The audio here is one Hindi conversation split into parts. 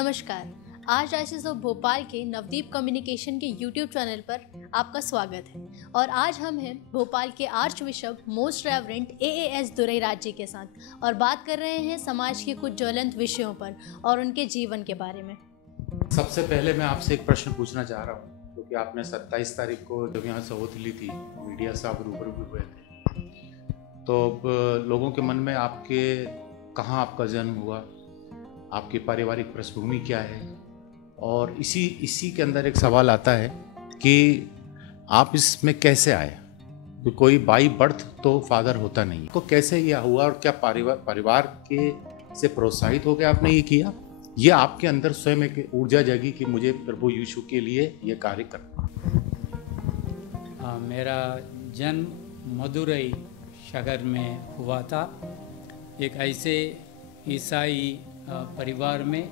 नमस्कार। आज आशीष ऑफ भोपाल के नवदीप कम्युनिकेशन के यूट्यूब चैनल पर आपका स्वागत है और आज हम हैं भोपाल के arch bishop most reverend AAS दुरईराज जी के साथ और बात कर रहे हैं समाज के कुछ ज्वलंत विषयों पर और उनके जीवन के बारे में। सबसे पहले मैं आपसे एक प्रश्न पूछना चाह रहा हूँ, क्योंकि आपने 27 तारीख को जब यहाँ से ओथ ली थी, मीडिया साहब रूबरू भी हुए थे, तो अब लोगों के मन में आपके कहाँ आपका जन्म हुआ, आपकी पारिवारिक पृष्ठभूमि क्या है, और इसी के अंदर एक सवाल आता है कि आप इसमें कैसे आए। तो कोई बाई बर्थ तो फादर होता नहीं, तो कैसे यह हुआ और क्या परिवार के से प्रोत्साहित हो गया आपने ये किया, ये आपके अंदर स्वयं एक ऊर्जा जगी कि मुझे प्रभु यीशु के लिए ये कार्य करना। मेरा जन्म मदुरई शहर में हुआ था। एक ऐसे ईसाई परिवार में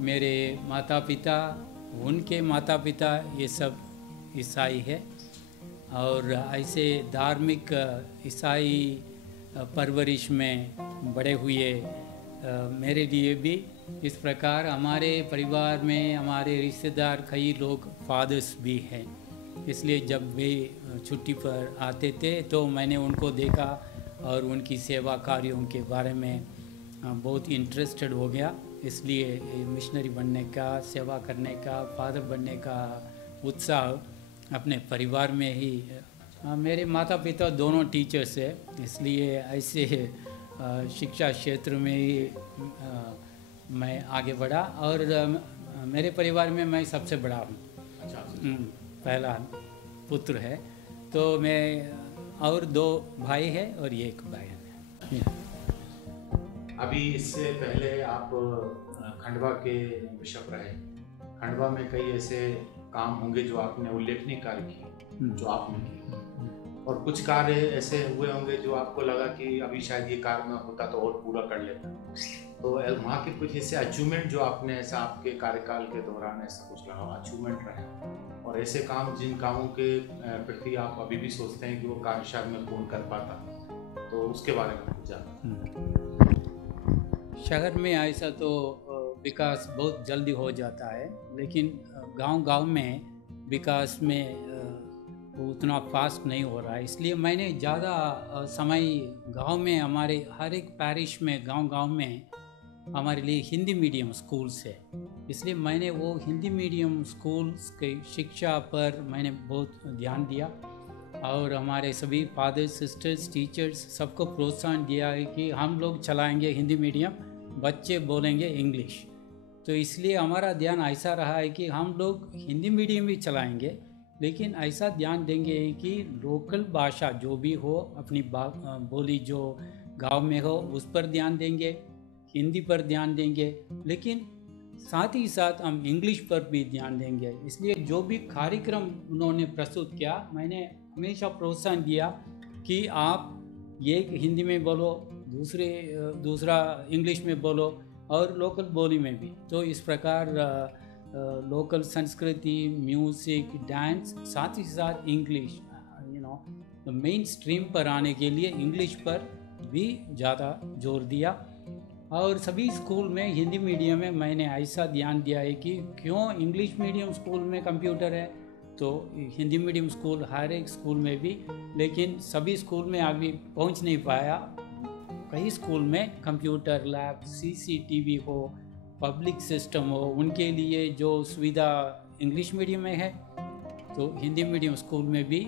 मेरे माता पिता, उनके माता पिता ये सब ईसाई है और ऐसे धार्मिक ईसाई परवरिश में बड़े हुए मेरे लिए भी इस प्रकार हमारे परिवार में हमारे रिश्तेदार कई लोग फादर्स भी हैं, इसलिए जब वे छुट्टी पर आते थे तो मैंने उनको देखा और उनकी सेवा कार्यों के बारे में बहुत इंटरेस्टेड हो गया। इसलिए मिशनरी बनने का, सेवा करने का, फादर बनने का उत्साह अपने परिवार में ही। मेरे माता पिता दोनों टीचर्स है, इसलिए ऐसे शिक्षा क्षेत्र में ही मैं आगे बढ़ा और मेरे परिवार में मैं सबसे बड़ा हूँ। पहला पुत्र है, तो मैं और 2 भाई है और 1 बहन है। अभी इससे पहले आप खंडवा के बिशप रहे। खंडवा में कई ऐसे काम होंगे जो आपने उल्लेखनीय कार्य किए, जो आपने किए, और कुछ कार्य ऐसे हुए होंगे जो आपको लगा कि अभी शायद ये कार्य में होता तो और पूरा कर लेता। तो वहाँ के कुछ ऐसे अचीवमेंट जो आपने ऐसा आपके कार्यकाल के दौरान ऐसा कुछ लगा अचीवमेंट रहे, और ऐसे काम जिन कामों के प्रति आप अभी भी सोचते हैं कि वो कार्य शायद मैं पूर्ण कर पाता, तो उसके बारे में कुछ जाना। शहर में ऐसा तो विकास बहुत जल्दी हो जाता है, लेकिन गांव-गांव में विकास में उतना फास्ट नहीं हो रहा है। इसलिए मैंने ज़्यादा समय गांव में, हमारे हर एक पैरिश में, गांव-गांव में हमारे लिए हिंदी मीडियम स्कूल्स है, इसलिए मैंने वो हिंदी मीडियम स्कूल्स की शिक्षा पर मैंने बहुत ध्यान दिया और हमारे सभी फादर, सिस्टर्स, टीचर्स सबको प्रोत्साहन दिया है कि हम लोग चलाएंगे हिंदी मीडियम, बच्चे बोलेंगे इंग्लिश। तो इसलिए हमारा ध्यान ऐसा रहा है कि हम लोग हिंदी मीडियम भी चलाएंगे, लेकिन ऐसा ध्यान देंगे कि लोकल भाषा जो भी हो, अपनी बोली जो गांव में हो उस पर ध्यान देंगे, हिंदी पर ध्यान देंगे, लेकिन साथ ही साथ हम इंग्लिश पर भी ध्यान देंगे। इसलिए जो भी कार्यक्रम उन्होंने प्रस्तुत किया, मैंने हमेशा प्रोत्साहन दिया कि आप ये हिंदी में बोलो, दूसरा इंग्लिश में बोलो और लोकल बोली में भी। तो इस प्रकार लोकल संस्कृति, म्यूज़िक, डांस, साथ ही साथ इंग्लिश, मेन स्ट्रीम पर आने के लिए इंग्लिश पर भी ज़्यादा जोर दिया। और सभी स्कूल में हिंदी मीडियम में मैंने ऐसा ध्यान दिया है कि क्यों इंग्लिश मीडियम स्कूल में कंप्यूटर है तो हिंदी मीडियम स्कूल हर एक स्कूल में भी, लेकिन सभी स्कूल में अभी पहुंच नहीं पाया। कई स्कूल में कंप्यूटर लैब, CCTV हो, पब्लिक सिस्टम हो, उनके लिए जो सुविधा इंग्लिश मीडियम में है तो हिंदी मीडियम स्कूल में भी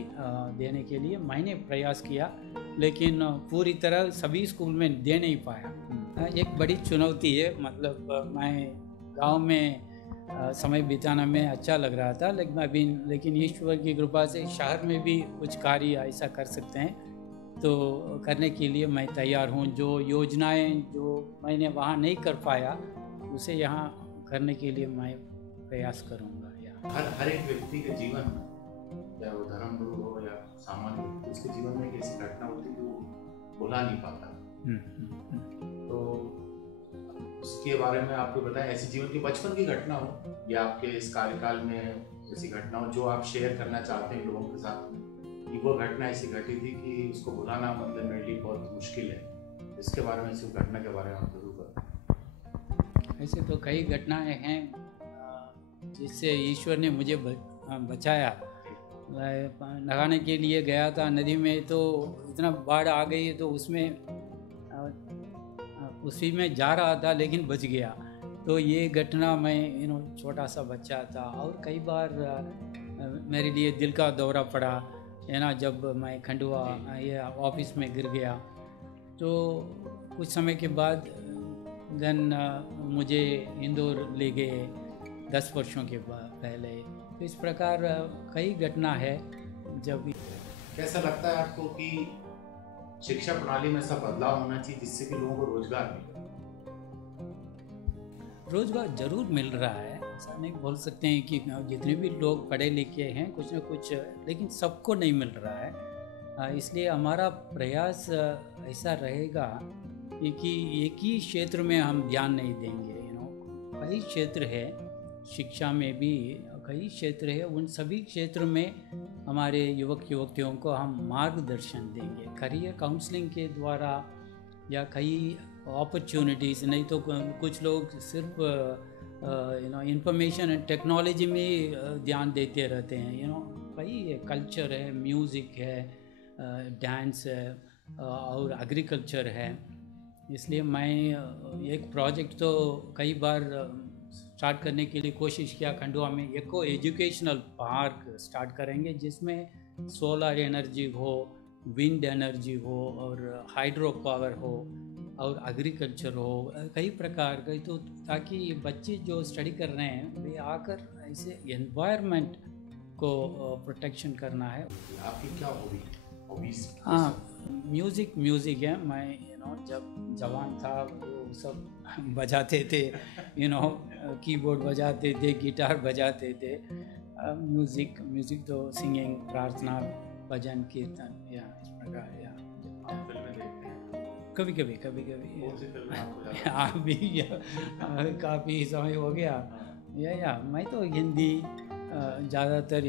देने के लिए मैंने प्रयास किया, लेकिन पूरी तरह सभी स्कूल में दे नहीं पाया। एक बड़ी चुनौती है, मतलब मैं गांव में समय बिताना में अच्छा लग रहा था, लेकिन ईश्वर की कृपा से शहर में भी कुछ कार्य ऐसा कर सकते हैं, तो करने के लिए मैं तैयार हूँ। जो योजनाएं जो मैंने वहाँ नहीं कर पाया उसे यहाँ करने के लिए मैं प्रयास करूँगा। हर एक व्यक्ति के जीवन में, या वो धर्मगुरु हो या सामान्य व्यक्ति, उसके जीवन में एक ऐसी घटना होती है कि वो भुला नहीं पाता। तो उसके बारे में आपको बताएं, ऐसी जीवन की बचपन की घटना हो या आपके इस कार्यकाल में ऐसी घटना हो जो आप शेयर करना चाहते हैं लोगों के साथ, कि वो घटना ऐसी घटी थी कि उसको भुलाना मतलब मेरे लिए बहुत मुश्किल है। इसके बारे में, इस घटना के बारे में आप जरूर बताएं। ऐसे तो कई घटनाएं हैं जिससे ईश्वर ने मुझे बचाया। नहाने के लिए गया था नदी में, तो इतना बाढ़ आ गई तो उसमें उसी में जा रहा था लेकिन बच गया। तो ये घटना, मैं छोटा सा बच्चा था, और कई बार मेरे लिए दिल का दौरा पड़ा है ना, जब मैं खंडवा ये ऑफिस में गिर गया। तो कुछ समय के बाद देन मुझे इंदौर ले गए 10 वर्षों के पहले। तो इस प्रकार कई घटना है। जब कैसा लगता है आपको कि शिक्षा प्रणाली में ऐसा बदलाव होना चाहिए जिससे कि लोगों को रोजगार मिले? रोजगार जरूर मिल रहा है, ऐसा नहीं बोल सकते हैं कि जितने भी लोग पढ़े लिखे हैं कुछ ना कुछ, लेकिन सबको नहीं मिल रहा है। इसलिए हमारा प्रयास ऐसा रहेगा कि एक ही क्षेत्र में हम ध्यान नहीं देंगे। कई क्षेत्र है, शिक्षा में भी कई क्षेत्र है, उन सभी क्षेत्र में हमारे युवक युवतियों को हम मार्गदर्शन देंगे करियर काउंसलिंग के द्वारा, या कई अपॉर्चुनिटीज़। नहीं तो कुछ लोग सिर्फ इंफॉर्मेशन एंड टेक्नोलॉजी में ध्यान देते रहते हैं। कई कल्चर है, म्यूज़िक है, डांस है, और एग्रीकल्चर है। इसलिए मैं एक प्रोजेक्ट तो कई बार स्टार्ट करने के लिए कोशिश किया। खंडवा में एको एजुकेशनल पार्क स्टार्ट करेंगे जिसमें सोलर एनर्जी हो, विंड एनर्जी हो, और हाइड्रो पावर हो, और एग्रीकल्चर हो, कई प्रकार के, तो ताकि बच्चे जो स्टडी कर रहे हैं वे आकर ऐसे एनवायरनमेंट को प्रोटेक्शन करना है। आपकी क्या हॉबीज? हाँ, म्यूज़िक है। मैं जब जवान था वो सब बजाते थे, कीबोर्ड बजाते थे, गिटार बजाते थे। म्यूज़िक तो सिंगिंग, प्रार्थना, भजन, कीर्तन, या इस प्रकार। या कभी कभी अभी काफ़ी समय हो गया। या मैं तो हिंदी ज़्यादातर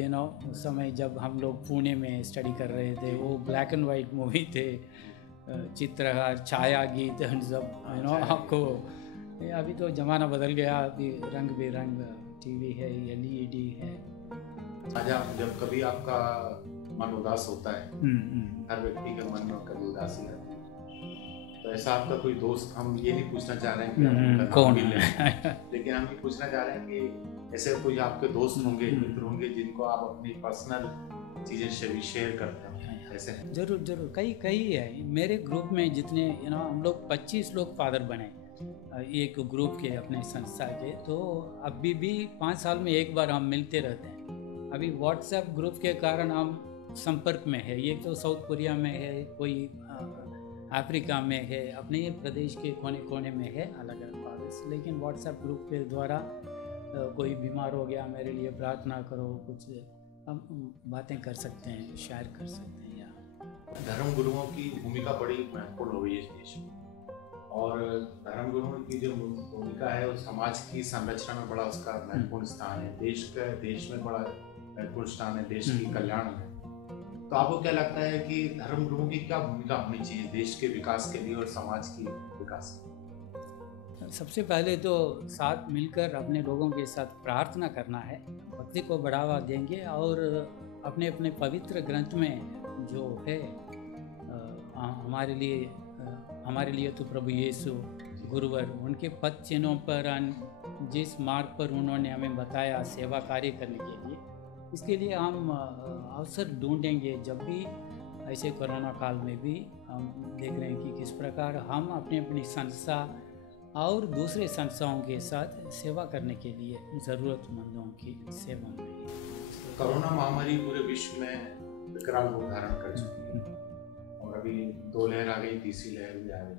उस समय जब हम लोग पुणे में स्टडी कर रहे थे, वो ब्लैक एंड वाइट मूवी थे, चित्रहार, छाया गीत, सब आपको। अभी तो ज़माना बदल गया, अभी रंग बिरंग टीवी है, LED है। आज आप जब कभी आपका मन उदास होता है, हर व्यक्ति के मन में कभी उदासी आती है, तो ऐसा आपका कोई दोस्त, हम ये नहीं पूछना चाह रहे हैं कि कौन लेकिन हम ये पूछना चाह रहे हैं कि ऐसे कोई आपके दोस्त होंगे, मित्र होंगे जिनको आप अपनी पर्सनल चीज़ें शेयर करते हैं, ऐसे हैं? जरूर कई है मेरे ग्रुप में। जितने हम लोग 25 लोग फादर बने एक ग्रुप के, अपने संस्था के। तो अभी भी 5 साल में एक बार हम मिलते रहते हैं। अभी व्हाट्सएप ग्रुप के कारण हम संपर्क में है। ये तो साउथ कोरिया में है, कोई अफ्रीका में है, अपने प्रदेश के कोने कोने में है, अलग अलग फादर्स। लेकिन व्हाट्सएप ग्रुप के द्वारा कोई बीमार हो गया, मेरे लिए प्रार्थना करो, कुछ हम बातें कर सकते हैं, शेयर कर सकते हैं। या धर्म गुरुओं की भूमिका बड़ी महत्वपूर्ण हो गई है इस देश में, और धर्म गुरुओं की जो भूमिका है वो समाज की संरचना में बड़ा उसका महत्वपूर्ण स्थान है। देश में बड़ा महत्वपूर्ण स्थान है, देश की कल्याण में। तो आपको क्या लगता है कि धर्म गुरुओं की क्या भूमिका होनी चाहिए देश के विकास के लिए और समाज की विकास के लिए? सबसे पहले तो साथ मिलकर अपने लोगों के साथ प्रार्थना करना है, भक्ति को बढ़ावा देंगे, और अपने अपने पवित्र ग्रंथ में जो है हमारे लिए तो प्रभु यीशु गुरुवर, उनके पद चिन्हों पर, जिस मार्ग पर उन्होंने हमें बताया सेवा कार्य करने के लिए, इसके लिए हम अवसर ढूंढेंगे। जब भी ऐसे कोरोना काल में भी हम देख रहे हैं कि किस प्रकार हम अपनी संस्था और दूसरे संस्थाओं के साथ सेवा करने के लिए ज़रूरतमंदों की सेवा में। कोरोना महामारी पूरे विश्व में विकराल रूप धारण कर चुकी है, और अभी 2 लहर आ गई, तीसरी लहर भी आ गई।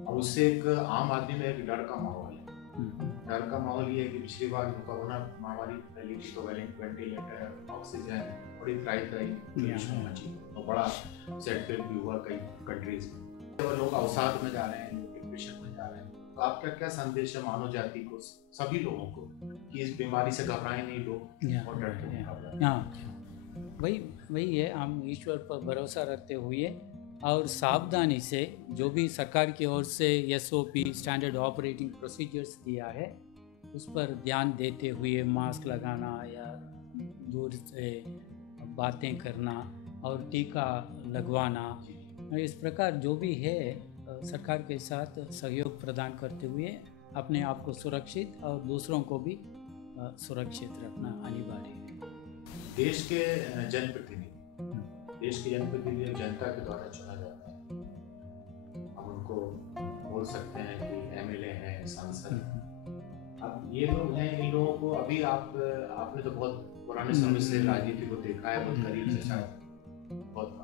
अब उससे एक आम आदमी में एक डर का माहौल है। डर का माहौल ये है कि पिछली बार कोरोना महामारी फैली थी तो वेंटिलेटर, ऑक्सीजन, बड़ी त्राही होना चाहिए, और बड़ा सेटबैक भी हुआ कई कंट्रीज में, और लोग अवसाद में जा रहे हैं, डिप्रेशन में जा रहे हैं। तो आपका क्या संदेश है मानव जाति को, सभी लोगों को, कि इस बीमारी से घबराएं नहीं लोग, और डर के वही है, हम ईश्वर पर भरोसा रखते हुए और सावधानी से जो भी सरकार की ओर से SOP स्टैंडर्ड ऑपरेटिंग प्रोसीजर्स दिया है उस पर ध्यान देते हुए मास्क लगाना या दूर से बातें करना और टीका लगवाना, इस प्रकार जो भी है सरकार के साथ सहयोग प्रदान करते हुए अपने आप को सुरक्षित और दूसरों को भी सुरक्षित रखना अनिवार्य है। देश के जनप्रतिनिधि जनता के द्वारा चुना जाता है। हम उनको बोल सकते हैं कि MLA हैं, सांसद हैं। अब ये लोग हैं, इन लोगों को अभी आपने तो बहुत पुराने समय से राजनीति को देखा है, बहुत करीब से, शायद बहुत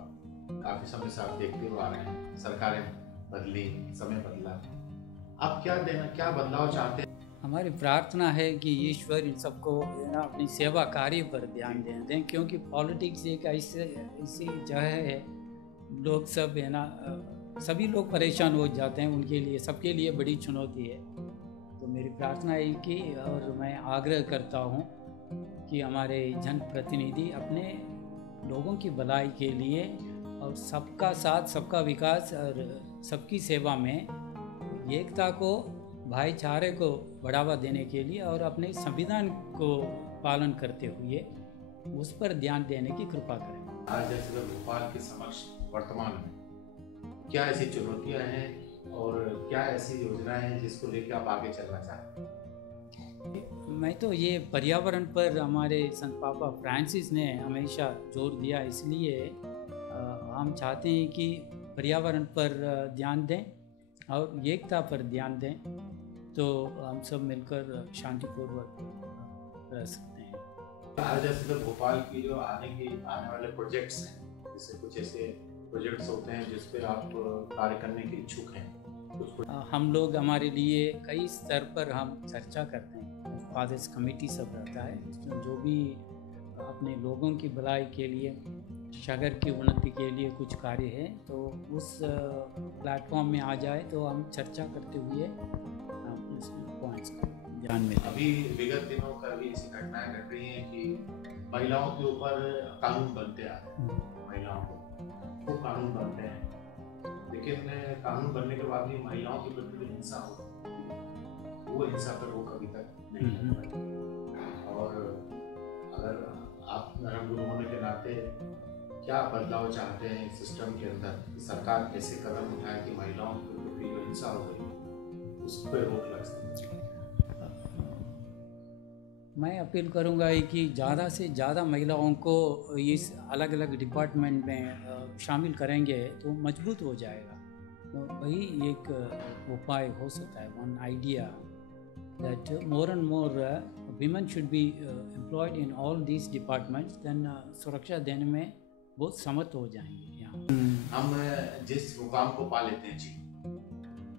काफी समय से आप देखते हुए आ रहे हैं। सरकारें बदली, समय बदला, आप क्या बदलाव चाहते हैं? हमारी प्रार्थना है कि ईश्वर इन सबको अपनी सेवा कार्य पर ध्यान दें, क्योंकि पॉलिटिक्स एक ऐसी जगह है, लोग सब है ना, सभी लोग परेशान हो जाते हैं, उनके लिए सबके लिए बड़ी चुनौती है। तो मेरी प्रार्थना है कि, और मैं आग्रह करता हूँ कि हमारे जनप्रतिनिधि अपने लोगों की भलाई के लिए और सबका साथ, सबका विकास और सबकी सेवा में एकता को, भाईचारे को बढ़ावा देने के लिए और अपने संविधान को पालन करते हुए उस पर ध्यान देने की कृपा करें। आज जैसे भोपाल के समक्ष वर्तमान में क्या ऐसी चुनौतियां हैं और क्या ऐसी योजनाएं हैं जिसको लेकर आप आगे चलना चाहते हैं? मैं तो ये पर्यावरण पर हमारे संत पापा फ्रांसिस ने हमेशा जोर दिया, इसलिए हम चाहते हैं कि पर्यावरण पर ध्यान दें और एकता पर ध्यान दें, तो हम सब मिलकर शांतिपूर्वक रह सकते हैं। आज जैसे तो भोपाल की जो आने वाले प्रोजेक्ट्स हैं, जैसे कुछ ऐसे प्रोजेक्ट्स होते हैं जिस पे आप कार्य करने के इच्छुक हैं? हम लोग, हमारे लिए कई स्तर पर हम चर्चा करते हैं, फादर्स कमेटी सब रहता है, जो भी अपने लोगों की भलाई के लिए, शहर की उन्नति के लिए कुछ कार्य है, तो उस प्लेटफॉर्म में आ जाए तो हम चर्चा करते हुए उस पॉइंट्स को ध्यान में। अभी विगत दिनों का भी ऐसी घटनाएं घट रही हैं कि महिलाओं के ऊपर कानून बनते आ रहे हैं, महिलाओं को कानून बनते हैं, लेकिन कानून बनने के बाद भी महिलाओं के प्रति जो हिंसा हो, वो हिंसा पर वो कभी तक नहीं है। और अगर आप नरम होने के नाते क्या बदलाव चाहते हैं सिस्टम के अंदर, कि सरकार कैसे कदम उठाए कि महिलाओं के प्रति जो हिंसा हो रही उस पर रोक लग सके? मैं अपील करूंगा कि ज़्यादा से ज़्यादा महिलाओं को इस अलग अलग डिपार्टमेंट में शामिल करेंगे तो मजबूत हो जाएगा। तो वही एक उपाय हो सकता है, one idea that more and more women should be employed in all these departments, then सुरक्षा देने में बहुत समर्थ हो जाएंगे। यहाँ हम जिस मुकाम को पा लेते हैं जी,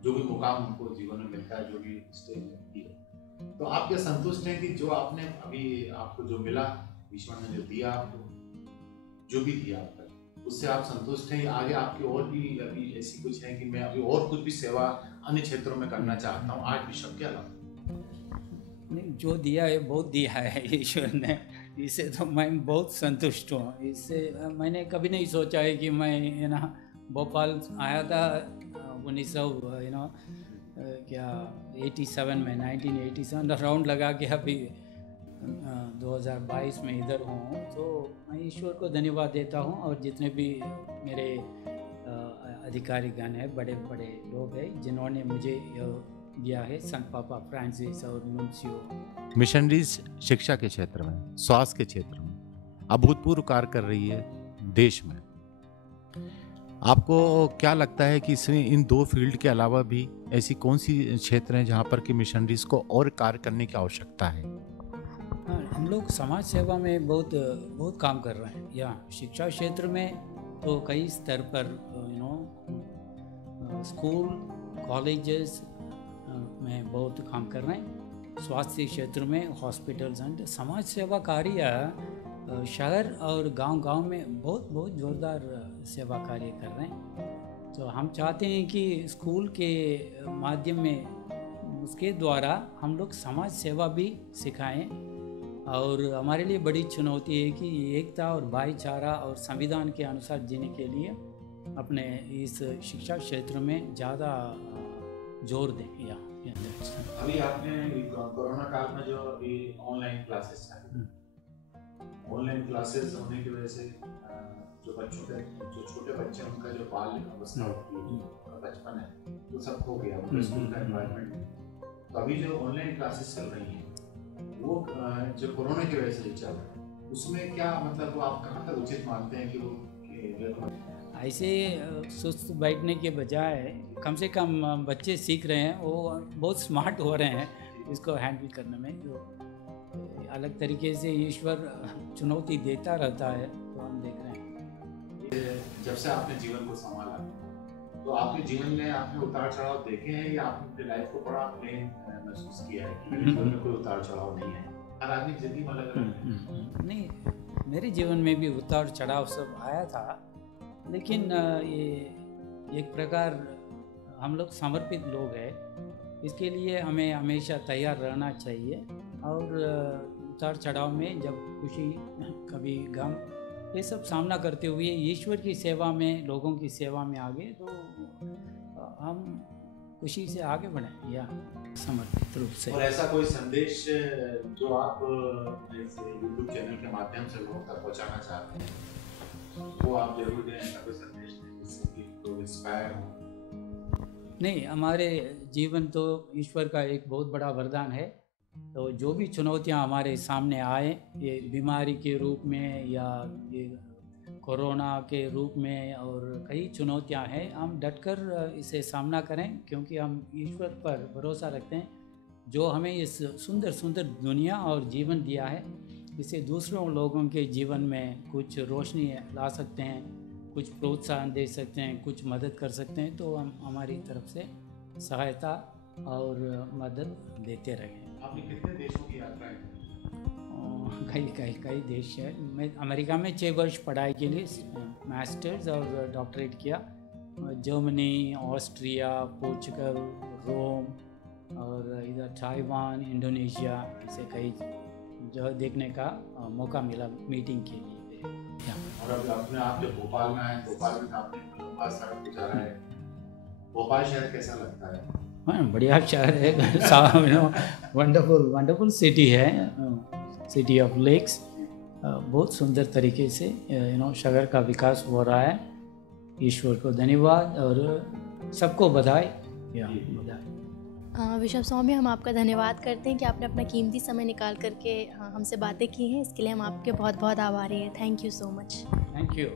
जो भी मुकाम हमको जीवन में मिलता है, जो भी स्टेज मिलती है, तो आप क्या संतुष्ट हैं कि जो आपने अभी आपको जो मिला, ईश्वर ने जो दिया आपको, जो भी दिया आपको, उससे आप संतुष्ट हैं? आगे आपकी और भी अभी ऐसी कुछ है कि मैं अभी और कुछ भी सेवा अन्य क्षेत्रों में करना चाहता हूँ आज बिशप के अलावा? नहीं, जो दिया है बहुत दिया है ईश्वर ने, इससे तो मैं बहुत संतुष्ट हूँ। इससे मैंने कभी नहीं सोचा है कि मैं भोपाल आया था 87 में 1987 राउंड लगा के अभी 2022 में इधर हूँ, तो मैं ईश्वर को धन्यवाद देता हूँ। और जितने भी मेरे अधिकारीगण हैं, बड़े बड़े लोग हैं जिन्होंने मुझे दिया है, संत पापा फ्रांसिस और नुन्सियो। मिशनरीज शिक्षा के क्षेत्र में, स्वास्थ्य के क्षेत्र में अभूतपूर्व कार्य कर रही है देश में। आपको क्या लगता है कि इसमें इन दो फील्ड के अलावा भी ऐसी कौन सी क्षेत्र हैं जहाँ पर कि मिशनरीज को और कार्य करने की आवश्यकता है? हम लोग समाज सेवा में बहुत काम कर रहे हैं। या शिक्षा क्षेत्र में तो कई स्तर पर स्कूल, कॉलेजेस में बहुत काम कर रहे हैं। स्वास्थ्य क्षेत्र में हॉस्पिटल्स एंड समाज सेवा कार्य शहर और गांव में बहुत जोरदार सेवा कार्य कर रहे हैं। तो हम चाहते हैं कि स्कूल के माध्यम में, उसके द्वारा हम लोग समाज सेवा भी सिखाएं। और हमारे लिए बड़ी चुनौती है कि एकता और भाईचारा और संविधान के अनुसार जीने के लिए अपने इस शिक्षा क्षेत्र में ज़्यादा जोर दें। या अभी आपने कोरोना काल में जो ऑनलाइन क्लासेस चालू, ऑनलाइन क्लासेस होने की वजह से जो छोटे बच्चे उनका जो बाल अवस्था होती है, बचपन है, वो सब खो गया, उनका स्कूल का एनवायरनमेंट। तो अभी जो ऑनलाइन क्लासेस चल रही हैं वो जो कोरोना की वजह से चल रहा है, उसमें क्या मतलब वो आप कहाँ तक उचित मानते हैं कि वो ऐसे सुस्त बैठने के बजाय कम से कम बच्चे सीख रहे हैं, वो बहुत स्मार्ट हो रहे हैं इसको हैंडल करने में। जो अलग तरीके से ईश्वर चुनौती देता रहता है, तो हम देख रहे हैं। जब से आपने जीवन को संभाला, तो आपके जीवन में आपने उतार चढ़ाव देखे हैं या आपने अपनी लाइफ को बड़ा प्लेन महसूस किया है कि मेरे जीवन में कोई उतार चढ़ाव नहीं है? हर आदमी की जिंदगी में अलग नहीं, मेरे जीवन में भी उतार चढ़ाव सब आया था, लेकिन ये एक प्रकार हम लोग समर्पित लोग हैं, इसके लिए हमें हमेशा तैयार रहना चाहिए। और उतार चढ़ाव में जब खुशी, कभी गम, ये सब सामना करते हुए ईश्वर की सेवा में, लोगों की सेवा में आगे, तो हम खुशी से आगे बढ़ें या समर्पित रूप से। और ऐसा कोई संदेश जो आप यूट्यूब चैनल के माध्यम से लोगों तक पहुंचाना चाहते हैं, वो आप जरूर दें, ऐसा कोई संदेश दें जिससे कि लोग इंस्पायर हों। नहीं, हमारे जीवन तो ईश्वर का एक बहुत बड़ा वरदान है। तो जो भी चुनौतियां हमारे सामने आए, ये बीमारी के रूप में या ये कोरोना के रूप में, और कई चुनौतियां हैं, हम डटकर इसे सामना करें, क्योंकि हम ईश्वर पर भरोसा रखते हैं जो हमें इस सुंदर सुंदर दुनिया और जीवन दिया है। इसे दूसरों लोगों के जीवन में कुछ रोशनी ला सकते हैं, कुछ प्रोत्साहन दे सकते हैं, कुछ मदद कर सकते हैं, तो हम हमारी तरफ से सहायता और मदद देते रहें। आपने कितने देशों की यात्राएं की? कई देश है। मैं अमेरिका में 6 वर्ष पढ़ाई के लिए मास्टर्स और डॉक्टरेट किया। जर्मनी, ऑस्ट्रिया, पोर्चुगल, रोम और इधर ताइवान, इंडोनेशिया, ऐसे कई जगह देखने का मौका मिला मीटिंग के लिए। और अब अपने आप जब भोपाल में आए, भोपाल में आपने लंबा सफर गुजारा है, भोपाल शहर कैसा लगता है? हाँ, बढ़िया शहर है, वंडरफुल सिटी है, सिटी ऑफ लेक्स। बहुत सुंदर तरीके से शहर का विकास हो रहा है। ईश्वर को धन्यवाद और सबको बधाई। विशव स्वामी, हम आपका धन्यवाद करते हैं कि आपने अपना कीमती समय निकाल करके हमसे बातें की हैं। इसके लिए हम आपके बहुत बहुत आभारी हैं। Thank you so much. Thank you.